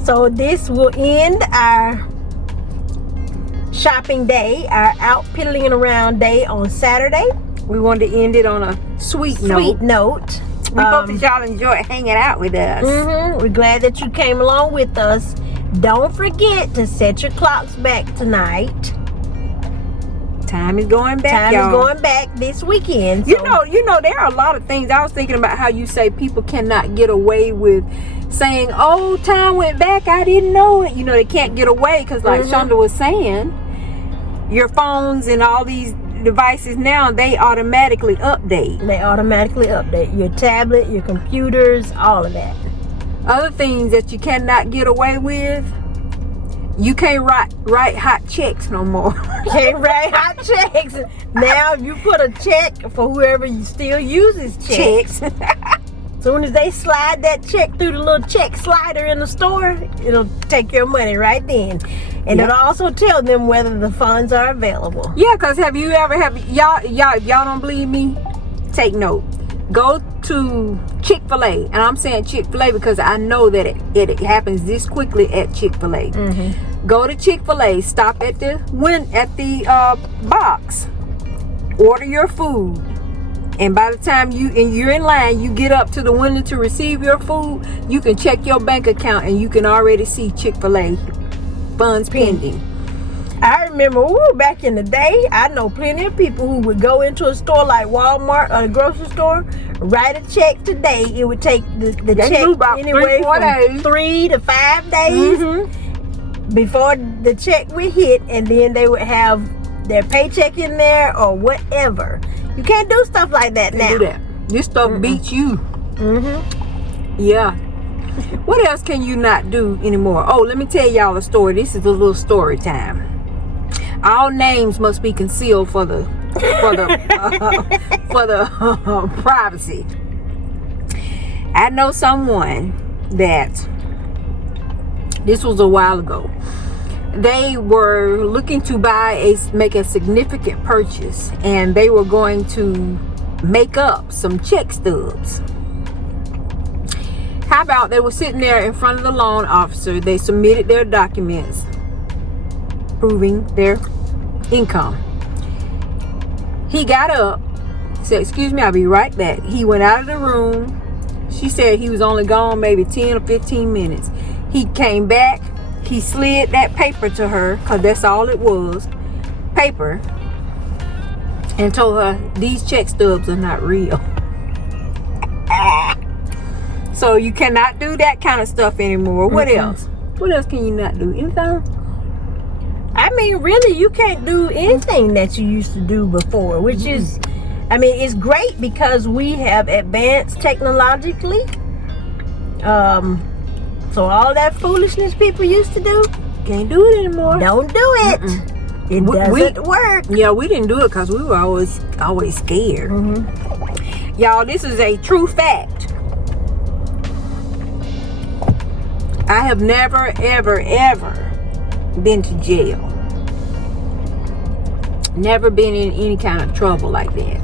So this will end our shopping day, our out piddling around day on Saturday. We wanted to end it on a sweet note. We hope that y'all enjoy hanging out with us. We're glad that you came along with us. Don't forget to set your clocks back tonight. Time is going back, Time is going back this weekend. So. You know, there are a lot of things. I was thinking about how you say people cannot get away with saying, oh, time went back, I didn't know it. You know, they can't get away because like Shonda was saying, your phones and all these devices now, they automatically update. Your tablet, your computers, all of that. Other things that you cannot get away with, you can't write hot checks no more. Can't write hot checks. Now if you put a check for whoever still uses checks. Soon as they slide that check through the little check slider in the store, it'll take your money right then. And it'll also tell them whether the funds are available. Yeah, because y'all, if y'all don't believe me, take note. Go to Chick-fil-A, and I'm saying Chick-fil-A because I know that it happens this quickly at Chick-fil-A. Go to Chick-fil-A, stop at the box, order your food, and by the time you're in line, you get up to the window to receive your food, you can check your bank account and you can already see Chick-fil-A funds pending. I remember back in the day, I know plenty of people who would go into a store like Walmart or a grocery store, write a check today. It would take the check anywhere from 3 to 5 days before the check would hit, and then they would have their paycheck in there or whatever. You can't do stuff like that now. Do that. This stuff beats you. Yeah. What else can you not do anymore? Oh, let me tell y'all a story. This is a little story time. All names must be concealed for the privacy. I know someone that this was a while ago. They were looking to make a significant purchase, and they were going to make up some check stubs. How about they were sitting there in front of the loan officer. They submitted their documents proving their income. He got up, said, "Excuse me, I'll be right back." He went out of the room. She said he was only gone maybe 10 or 15 minutes. He came back. He slid that paper to her, because that's all it was, paper, and told her these check stubs are not real. So you cannot do that kind of stuff anymore. What else? What else can you not do? Anything? I mean, really, you can't do anything that you used to do before, which is, I mean, it's great because we have advanced technologically. So all that foolishness people used to do, Can't do it anymore. don't do it. It doesn't work. Yeah, we didn't do it because we were always scared. Y'all, this is a true fact. I have never, ever, ever been to jail. Never been in any kind of trouble like that.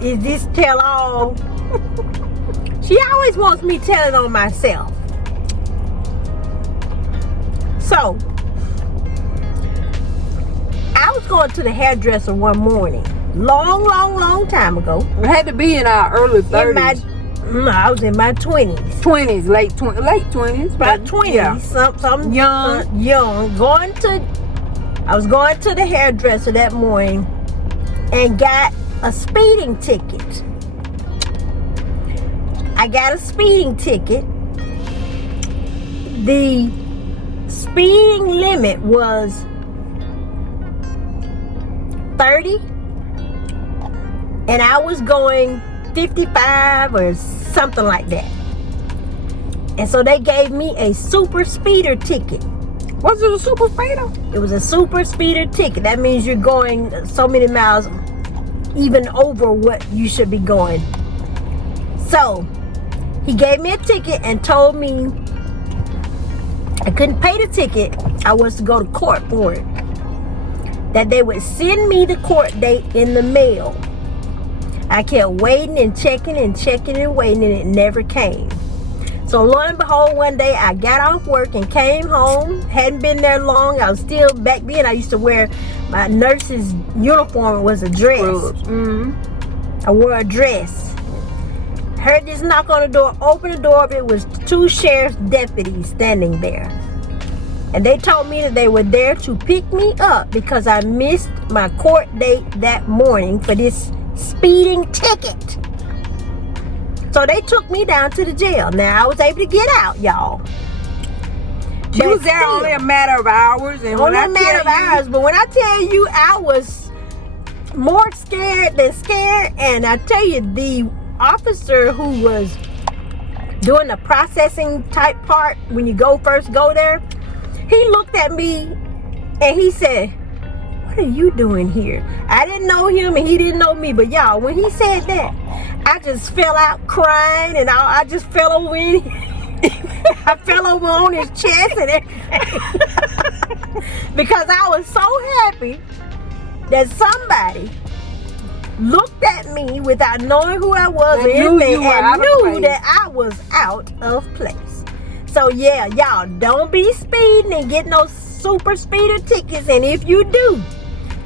Is this tell all? She always wants me telling on myself. So, I was going to the hairdresser one morning, long time ago. It had to be in our early 30s. I was in my 20s. 20s, late 20s. About 20s, Yeah. some Young. I was going to the hairdresser that morning and got a speeding ticket. I got a speeding ticket. The speeding limit was 30, and I was going 55 or something like that. And so they gave me a super speeder ticket. Was it a super speeder? It was a super speeder ticket. That means you're going so many miles even over what you should be going. So he gave me a ticket and told me I couldn't pay the ticket. I was to go to court for it. That they would send me the court date in the mail. I kept waiting and checking and waiting, and it never came. So lo and behold, one day I got off work and came home. Hadn't been there long. I was still, back then I used to wear my nurse's uniform. It was a dress. I wore a dress. Heard this knock on the door, opened the door. It was 2 sheriff's deputies standing there. And they told me that they were there to pick me up because I missed my court date that morning for this speeding ticket. So they took me down to the jail. Now I was able to get out, y'all. She was there only a matter of hours. And only a matter of hours. But when I tell you I was more scared than scared, and I tell you, the officer who was doing the processing type part, when you first go there, he looked at me and he said, "What are you doing here?" I didn't know him and he didn't know me, but y'all, when he said that, I just fell out crying, and I just fell over in I fell over on his chest and because I was so happy that somebody looked at me without knowing who I was and knew that I was out of place. So yeah, y'all, don't be speeding and get no super speeder tickets, and if you do,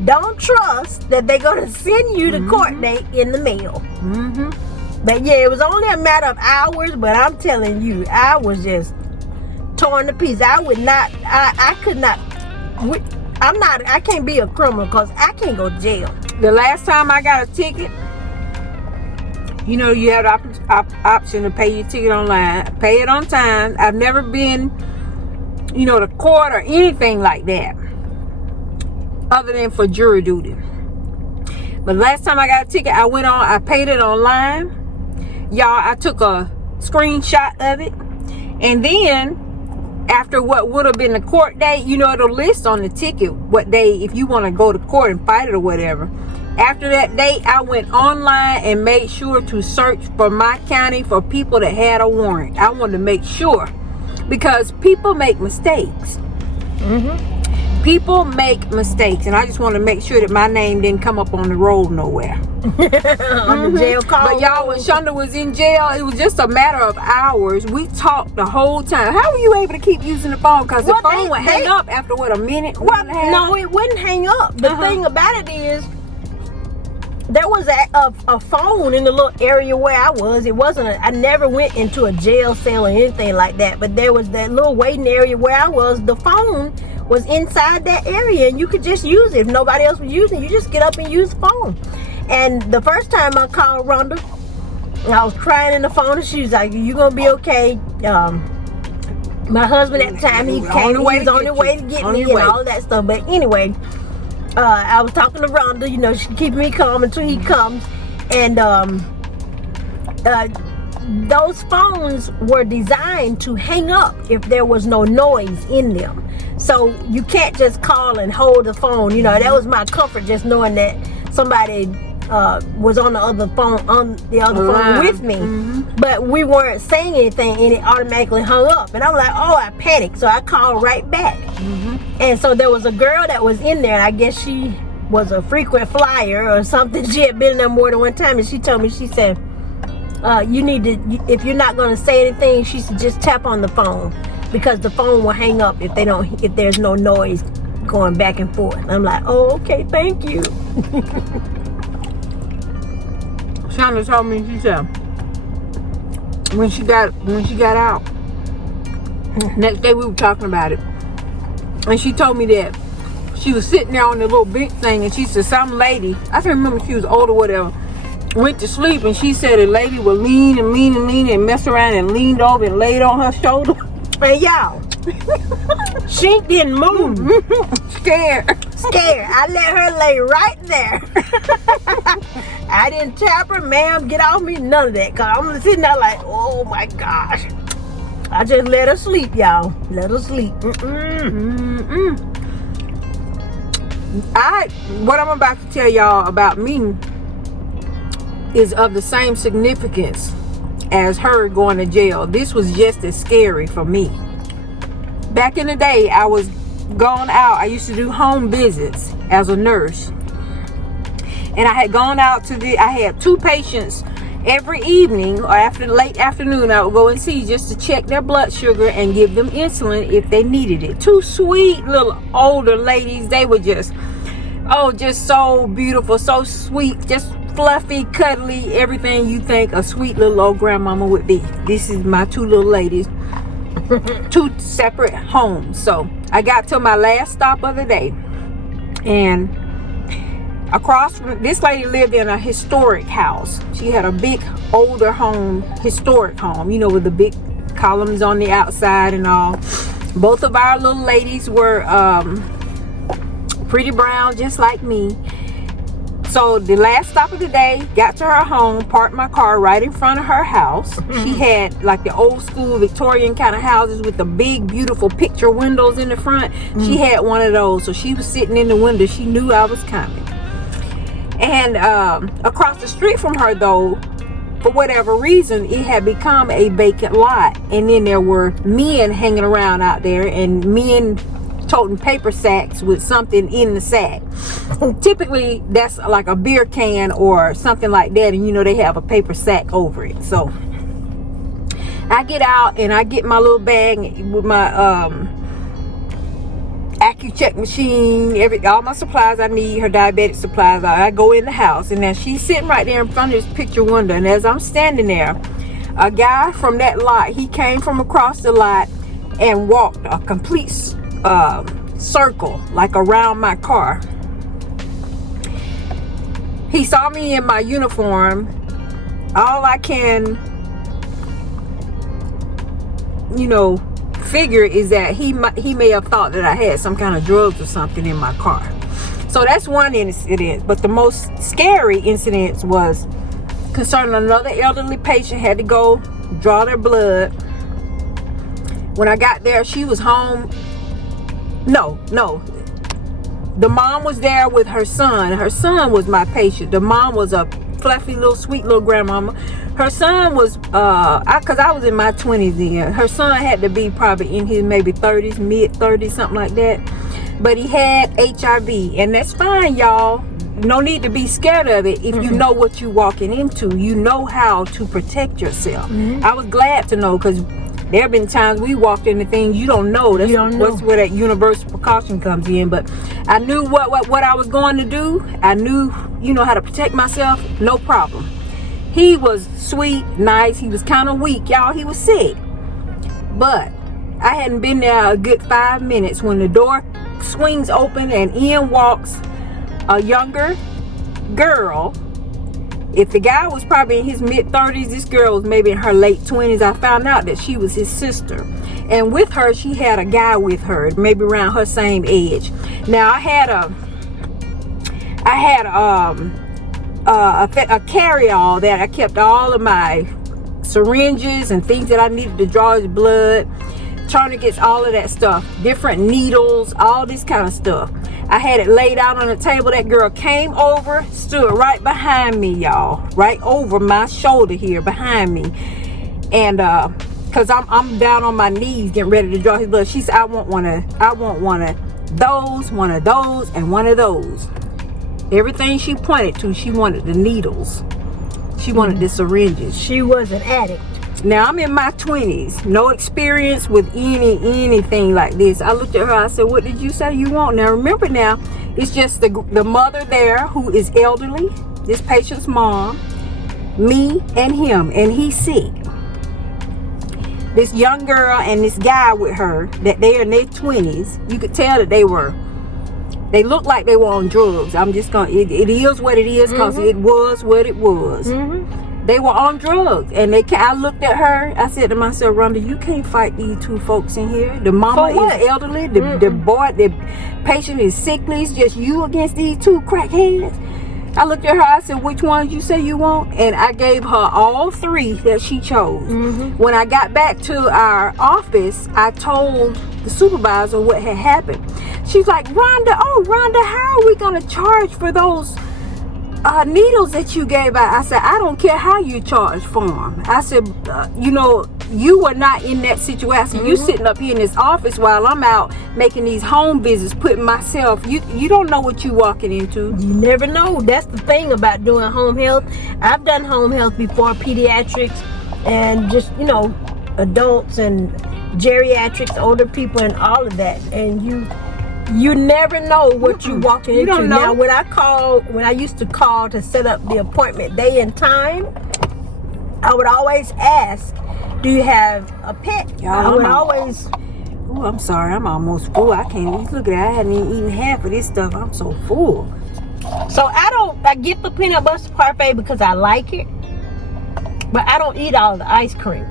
don't trust that they're gonna send you the court date in the mail. But yeah, it was only a matter of hours, but I'm telling you, I was just torn to pieces. I would not, I could not, I can't be a criminal because I can't go to jail. The last time I got a ticket, you know, you have the option to pay your ticket online, pay it on time. I've never been, you know, to court or anything like that, other than for jury duty. But last time I got a ticket, I paid it online. Y'all, I took a screenshot of it, and then after what would have been the court date, you know, it'll list on the ticket what day, if you want to go to court and fight it or whatever. After that date, I went online and made sure to search for my county for people that had a warrant. I wanted to make sure, because people make mistakes. People make mistakes, and I just want to make sure that my name didn't come up on the road nowhere. On the jail call. But y'all, when Shonda was in jail, it was just a matter of hours. We talked the whole time. How were you able to keep using the phone? Because the phone would hang up after what, a minute? Well, no, it wouldn't hang up. The thing about it is, there was a phone in the little area where I was. It wasn't I never went into a jail cell or anything like that, but there was that little waiting area where I was. The phone was inside that area, and you could just use it. If nobody else was using it, you just get up and use the phone. And the first time I called Rhonda, I was crying in the phone, and she was like, "You gonna be okay?" My husband at the time, he came, he was on the way to get me and all that stuff. But anyway, I was talking to Rhonda, you know, she keeping me calm until he comes. And those phones were designed to hang up if there was no noise in them. So you can't just call and hold the phone. You know, that was my comfort, just knowing that somebody was on the other phone, with me. But we weren't saying anything, and it automatically hung up. And I'm like, oh, I panicked, so I called right back. And so there was a girl that was in there, and I guess she was a frequent flyer or something. She had been there more than one time, and she told me, she said, you need to, if you're not going to say anything, she said, just tap on the phone, because the phone will hang up if there's no noise going back and forth. I'm like, oh, okay, thank you. Shonda told me, she said, when she got out, next day we were talking about it, and she told me that she was sitting there on the little bench thing, and she said some lady, I can't remember if she was old or whatever, went to sleep, and she said a lady would lean and mess around and leaned over and laid on her shoulder. And y'all, she didn't move. Scared. I let her lay right there. I didn't tap her, ma'am, get off me, none of that. Cause I'm sitting there like, oh my gosh. I just let her sleep, y'all. Let her sleep. What I'm about to tell y'all about me is of the same significance as her going to jail. This was just as scary for me. Back in the day, I was gone out. I used to do home visits as a nurse, and I had gone out I had 2 patients every evening or after late afternoon. I would go and see just to check their blood sugar and give them insulin if they needed it. 2 sweet little older ladies. They were just so beautiful, so sweet, just fluffy, cuddly, everything you think a sweet little old grandmama would be. This is my 2 little ladies. 2 separate homes. So I got to my last stop of the day, and across from this lady lived in a historic house. She had a big older home, historic home, you know, with the big columns on the outside and all. Both of our little ladies were pretty brown, just like me. So the last stop of the day, got to her home, parked my car right in front of her house. She had like the old school Victorian kind of houses with the big, beautiful picture windows in the front. She had one of those. So she was sitting in the window. She knew I was coming. And across the street from her, though, for whatever reason, it had become a vacant lot. And then there were men hanging around out there, and men toting paper sacks with something in the sack. Typically that's like a beer can or something like that, and you know they have a paper sack over it. So I get out and I get my little bag with my AccuCheck machine, all my supplies I need, her diabetic supplies. I go in the house, and then she's sitting right there in front of this picture window. And as I'm standing there, a guy from that lot, he came from across the lot and walked a complete circle, like around my car. He saw me in my uniform. All I can, figure is that he may have thought that I had some kind of drugs or something in my car. So that's one incident. But the most scary incident was concerning another elderly patient. Had to go draw their blood. When I got there, she was home. No. The mom was there with her son. Her son was my patient. The mom was a fluffy little sweet little grandmama. Her son was because I was in my 20s then. Her son had to be probably in his maybe 30s, mid 30s, something like that. But he had HIV, and that's fine, y'all. No need to be scared of it if you know what you're walking into. You know how to protect yourself. I was glad to know, because there have been times we walked into things you don't know. That's where that universal precaution comes in. But I knew what I was going to do. I knew, how to protect myself. No problem. He was sweet, nice. He was kind of weak, y'all. He was sick. But I hadn't been there a good 5 minutes when the door swings open and in walks a younger girl. If the guy was probably in his mid-30s, this girl was maybe in her late 20s. I found out that she was his sister. And with her, she had a guy with her, maybe around her same age. Now, I had a carry-all that I kept all of my syringes and things that I needed to draw his blood, tourniquets, all of that stuff, different needles, all this kind of stuff. I had it laid out on the table. That girl came over, stood right behind me, y'all, right over my shoulder here behind me. And because I'm down on my knees getting ready to draw his blood, she said, I want one of those, and one of those. Everything she pointed to, she wanted the needles. She wanted the syringes. She was an addict. Now, I'm in my 20s. No experience with anything like this. I looked at her. I said, what did you say you want? Now, remember now, it's just the mother there who is elderly, this patient's mom, me, and him. And he's sick. This young girl and this guy with her, that they're in their 20s. You could tell that they looked like they were on drugs. I'm just going to, it is what it is, because it was what it was. They were on drugs, and I looked at her. I said to myself, Rhonda, you can't fight these two folks in here. The mama is elderly. The patient is sickly. It's just you against these two crackheads. I looked at her. I said, which one did you say you want? And I gave her all three that she chose. When I got back to our office, I told the supervisor what had happened. She's like, Rhonda, how are we going to charge for those needles that you gave out? I said, I don't care how you charge for them. I said, you were not in that situation. You sitting up here in this office while I'm out making these home visits, putting myself, you don't know what you walking into. You never know. That's the thing about doing home health. I've done home health before, pediatrics, and just, adults and geriatrics, older people, and all of that. And you never know what you're walking into. Don't know. Now, when I used to call to set up the appointment day and time, I would always ask, do you have a pet? I'm sorry, I'm almost full. I can't even look at it. I hadn't even eaten half of this stuff. I'm so full. So I get the peanut butter parfait because I like it, but I don't eat all the ice cream.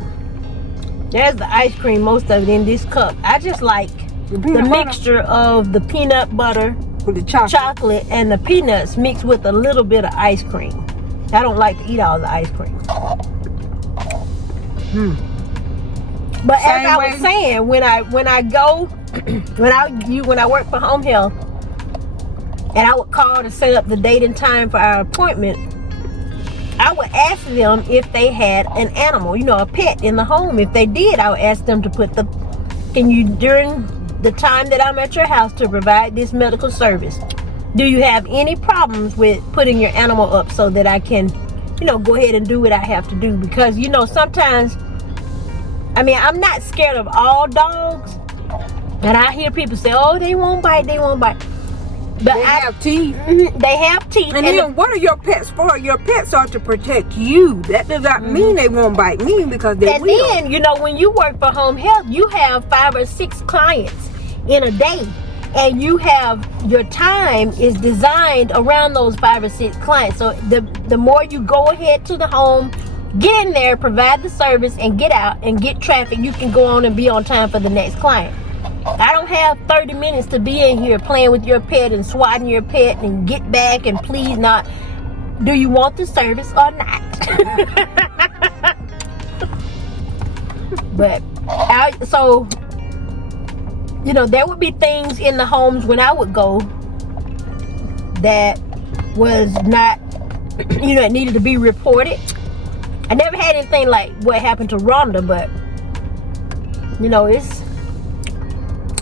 There's the ice cream, most of it in this cup. I just like the mixture of the peanut butter with the chocolate and the peanuts mixed with a little bit of ice cream. I don't like to eat all the ice cream. But as I was saying, when I work for home health, and I would call to set up the date and time for our appointment, I would ask them if they had an animal, a pet in the home. If they did, I would ask them to during the time that I'm at your house to provide this medical service, do you have any problems with putting your animal up so that I can, go ahead and do what I have to do? Because, sometimes, I'm not scared of all dogs, And I hear people say, "Oh, they won't bite. They won't bite." But They have teeth. They have teeth. And then what are your pets for? Your pets are to protect you. That does not mean they won't bite me, because they and will. then, you know, when you work for home health, you have 5 or 6 clients in a day. And you have, your time is designed around those 5 or 6 clients. So the more you go ahead to the home, get in there, provide the service, and get out and get traffic, you can go on and be on time for the next client. I don't have 30 minutes to be in here playing with your pet and swatting your pet and get back and please not. Do you want the service or not? But so, you know, there would be things in the homes when I would go that was not, you know, it needed to be reported. I never had anything like what happened to Rhonda, but, you know, it's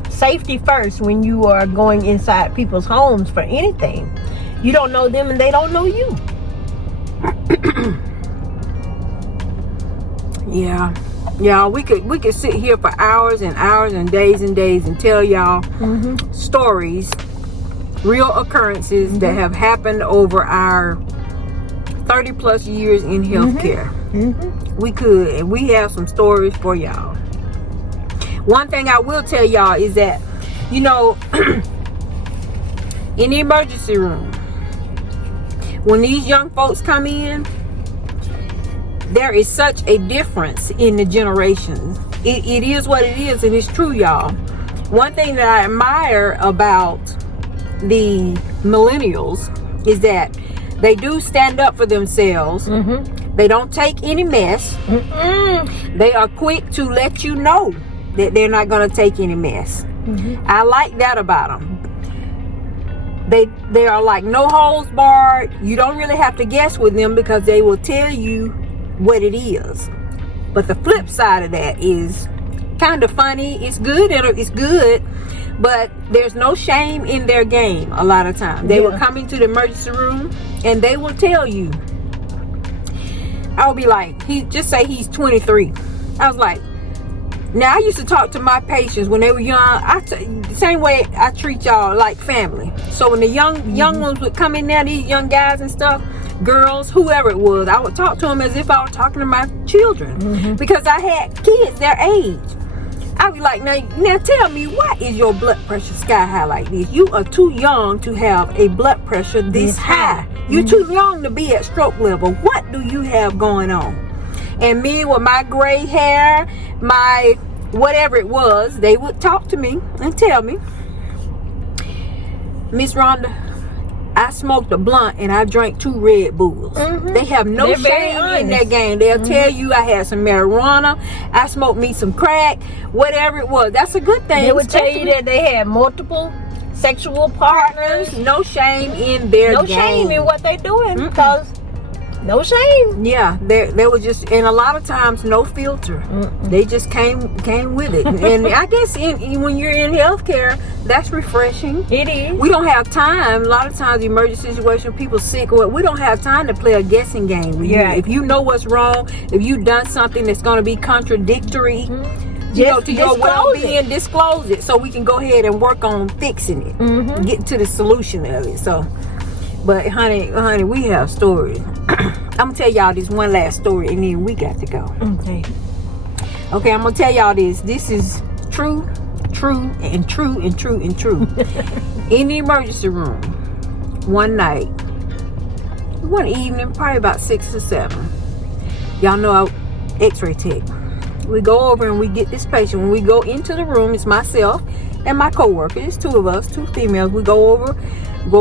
safety first when you are going inside people's homes for anything. You don't know them and they don't know you. Yeah, we could sit here for hours and hours and days and tell y'all stories, real occurrences that have happened over our 30 plus years in healthcare. We could, and we have some stories for y'all. One thing I will tell y'all is that, you know, in the emergency room, when these young folks come in, there is such a difference in the generations. It is what it is, and it's true, y'all. One thing that I admire about the millennials is that they do stand up for themselves. They don't take any mess. They are quick to let you know that they're not going to take any mess. I like that about them. They are like no holds barred. You don't really have to guess with them because they will tell you what it is. But the flip side of that is kind of funny. It's good, and it's good, but there's no shame in their game. A lot of times they will come into the emergency room and they will tell you. I'll be like, just say he's 23. I was like, now I used to talk to my patients when they were young. The same way I treat y'all, like family. So when the young ones would come in there, these young guys and stuff, girls, whoever it was, I would talk to them as if I was talking to my children, because I had kids their age. I'd be like, now tell me, why is your blood pressure sky high like this? You are too young to have a blood pressure this high. You're too young to be at stroke level. What do you have going on? And me with my gray hair, my whatever it was, they would talk to me and tell me, Miss Rhonda, I smoked a blunt and I drank 2 Red Bulls. They have no shame in that game. They'll tell you I had some marijuana, I smoked me some crack, whatever it was. That's a good thing. They would tell you that they had multiple sexual partners. No shame in their game. No shame in what they're doing, because no shame. Yeah, they were just, and a lot of times no filter. They just came with it. And I guess when you're in healthcare, that's refreshing. It is. We don't have time. A lot of times, emergency situation, people sick, or we don't have time to play a guessing game with you. If you know what's wrong, if you've done something that's going to be contradictory, you know, to your well-being, disclose it so we can go ahead and work on fixing it, get to the solution of it. So, but honey, we have stories. I'm gonna tell y'all this one last story, and then we got to go. Okay, I'm gonna tell y'all this. This is true. In the emergency room, one evening, probably about 6 or 7. Y'all know I'm X-ray tech. We go over and we get this patient. When we go into the room, it's myself and my co-worker. It's 2 of us, 2 females. We go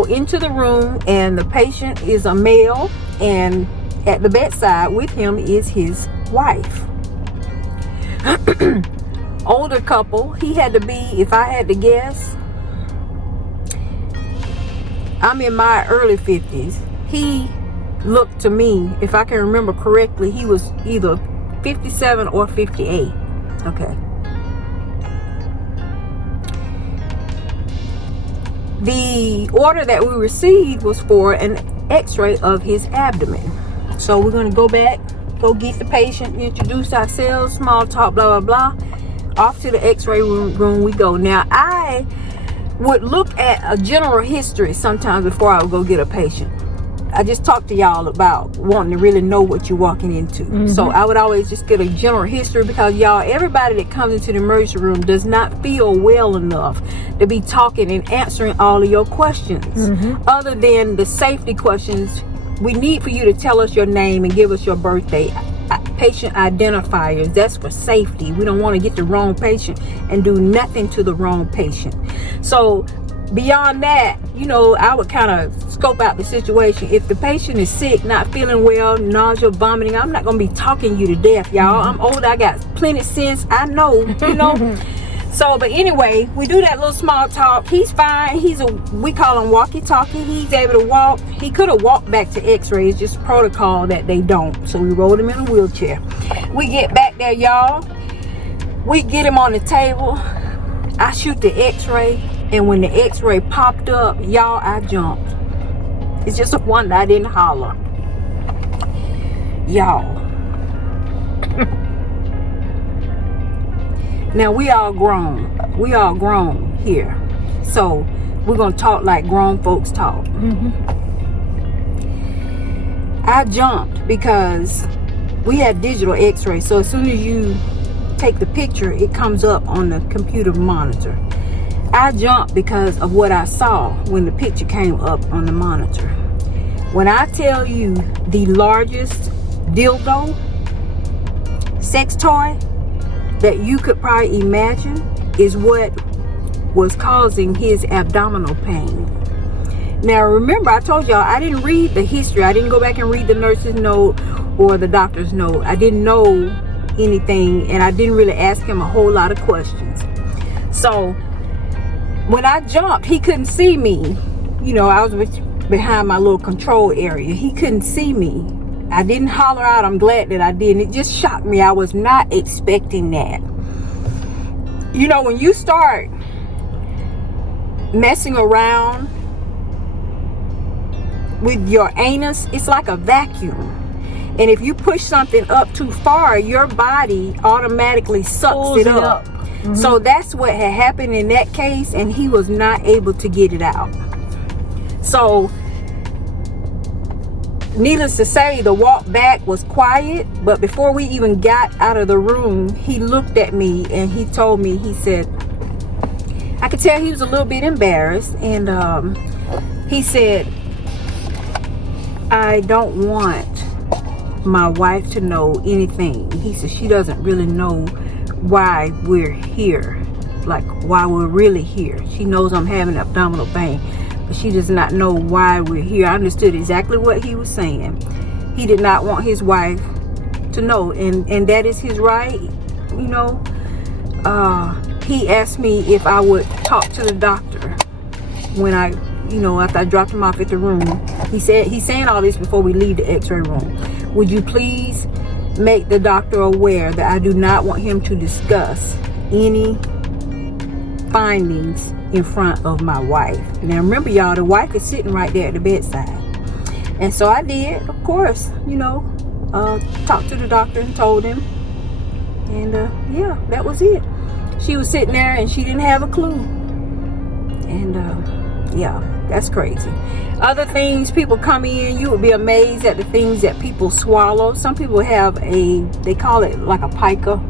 into the room, and the patient is a male, and at the bedside with him is his wife. Older couple. He had to be, if I had to guess, I'm in my early 50s. He looked to me, if I can remember correctly, he was either 57 or 58. Okay. The order that we received was for an x-ray of his abdomen. So we're going to go back, go get the patient, introduce ourselves, small talk, blah, blah, blah. off to the x-ray room we go. Now, I would look at a general history sometimes before I would go get a patient. I just talked to y'all about wanting to really know what you're walking into. So I would always just get a general history, because y'all, everybody that comes into the emergency room does not feel well enough to be talking and answering all of your questions. Other than the safety questions, we need for you to tell us your name and give us your birthday. Patient identifiers, that's for safety. We don't want to get the wrong patient and do nothing to the wrong patient. So beyond that, you know, I would kind of scope out the situation. If the patient is sick, not feeling well, nausea, vomiting, I'm not gonna be talking you to death, y'all. I'm old, I got plenty of sense, I know, you know. So, but anyway, we do that little small talk. He's fine. We call him walkie-talkie. He's able to walk. He could have walked back to x-ray. It's just protocol that they don't. So we rolled him in a wheelchair. We get back there, y'all. We get him on the table. I shoot the x-ray. And when the x-ray popped up, y'all, I jumped. It's just a wonder I didn't holler. Y'all. Now, we all grown here. So we're going to talk like grown folks talk. I jumped because we had digital x-ray. So as soon as you take the picture, it comes up on the computer monitor. I jumped because of what I saw when the picture came up on the monitor. When I tell you the largest dildo, sex toy that you could probably imagine is what was causing his abdominal pain. Now remember, I told y'all I didn't read the history. I didn't go back and read the nurse's note or the doctor's note. I didn't know anything, and I didn't really ask him a whole lot of questions. So when I jumped, he couldn't see me. You know, I was behind my little control area. He couldn't see me. I didn't holler out. I'm glad that I didn't. It just shocked me. I was not expecting that. You know, when you start messing around with your anus, it's like a vacuum. And if you push something up too far, your body automatically sucks it up. So that's what had happened in that case, and he was not able to get it out. So needless to say, the walk back was quiet, but before we even got out of the room, he looked at me and he told me, he said, I could tell he was a little bit embarrassed, and he said, I don't want my wife to know anything. He said she doesn't really know why we're here, like why we're really here. She knows I'm having abdominal pain, but she does not know why we're here. I understood exactly what he was saying. He did not want his wife to know, and that is his right, you know. He asked me if I would talk to the doctor when I, you know, after I dropped him off at the room. He's saying all this before we leave the x-ray room. Would you please make the doctor aware that I do not want him to discuss any findings in front of my wife. Now remember, y'all, the wife is sitting right there at the bedside. And so I did, of course, you know, talked to the doctor and told him. And yeah, that was it. She was sitting there and she didn't have a clue. And yeah, that's crazy. Other things, people come in, you would be amazed at the things that people swallow. Some people have they call it like a pica,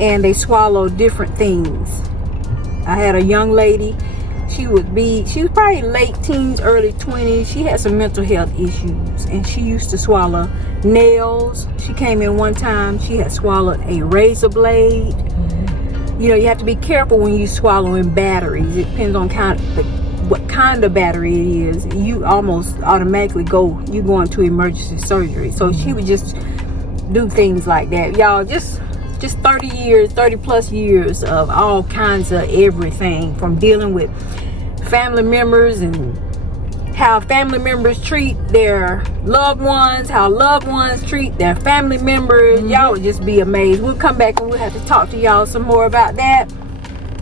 and they swallow different things. I had a young lady, she was probably late teens, early 20s. She had some mental health issues, and she used to swallow nails. She came in one time, she had swallowed a razor blade. You know, you have to be careful when you swallowing batteries. It depends on what kind of battery it is. You almost automatically go into emergency surgery. So she would just do things like that. Y'all, just 30 plus years of all kinds of everything, from dealing with family members and how family members treat their loved ones, how loved ones treat their family members. Y'all would just be amazed. We'll come back and we'll have to talk to y'all some more about that.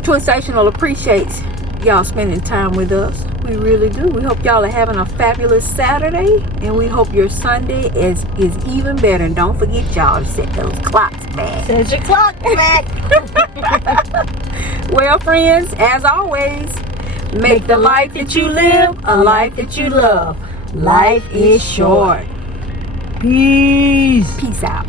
Twinsational appreciates y'all spending time with us. We really do. We hope y'all are having a fabulous Saturday, and we hope your Sunday is even better. And don't forget, y'all, to set those clocks back. Set your clock back. Well, friends, as always, make the life that you live a life that you love. Life is short. Peace. Peace out.